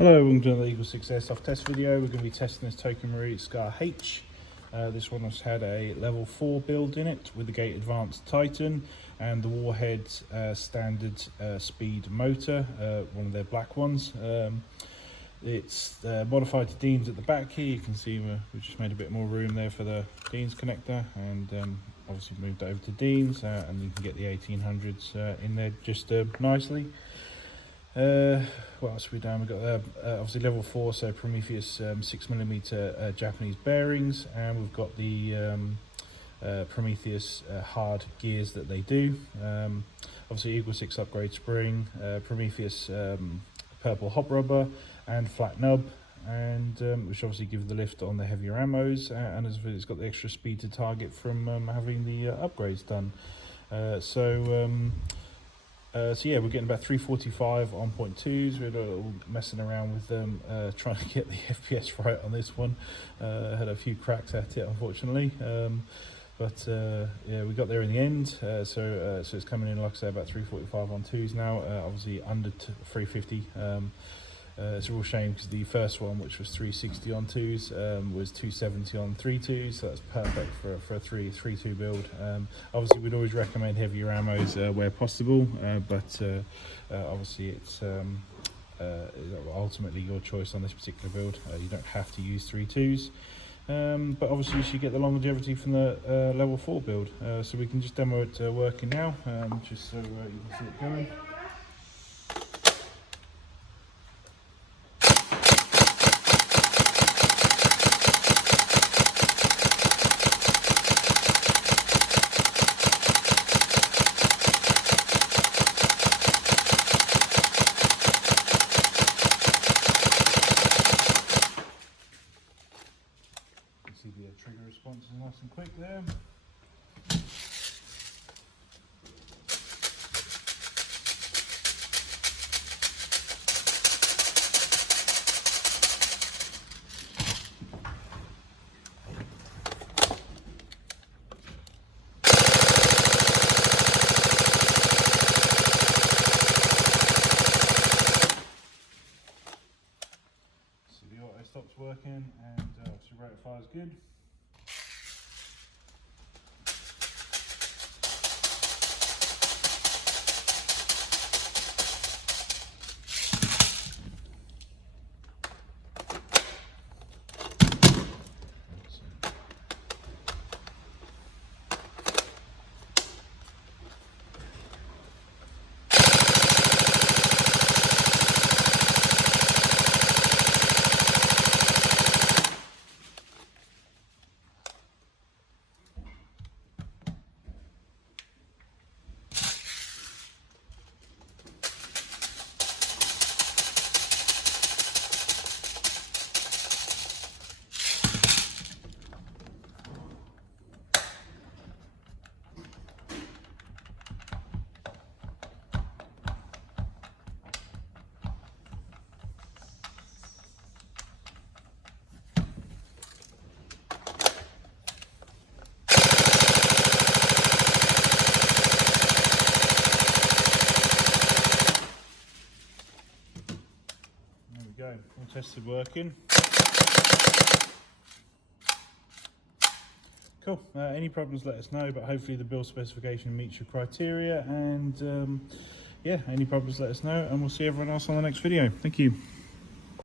Hello, welcome to the EagleSix Airsoft test video. We're going to be testing this Fde Ngrs Aeg. This one has had a level 4 build in it with the Gate Advanced Titan and the Warhead standard speed motor, one of their black ones. It's modified to Dean's at the back here. You can see we've just made a bit more room there for the Dean's connector, and obviously moved over to Dean's, and you can get the 1800s in there just nicely. What else have we done? We've got obviously level 4, so Prometheus 6mm Japanese bearings, and we've got the Prometheus hard gears that they do. Obviously EagleSix upgrade spring, Prometheus purple hop rubber and flat nub, and which obviously give the lift on the heavier ammos, and it's got the extra speed to target from having the upgrades done. So yeah, we're getting about 345 on 0.2s. We're a little messing around with them, trying to get the FPS right on this one. Had a few cracks at it, unfortunately, but yeah, we got there in the end. So it's coming in, like I say, about 345 on 2s now. Obviously under 350. It's a real shame because the first one, which was 360 on 2s, was 270 on 3.2s, so that's perfect for a 3.2 build. Obviously we'd always recommend heavier ammos where possible, but obviously it's ultimately your choice on this particular build. You don't have to use 3.2s, but obviously you should get the longevity from the level 4 build. So we can just demo it working now, just so you can see it going. See the trigger response is nice and quick there. So the auto stops working, and obviously rate of fire is good. Go, all tested working. Cool. Any problems, let us know, but hopefully the build specification meets your criteria, and yeah, any problems, let us know, and we'll see everyone else on the next video. Thank you.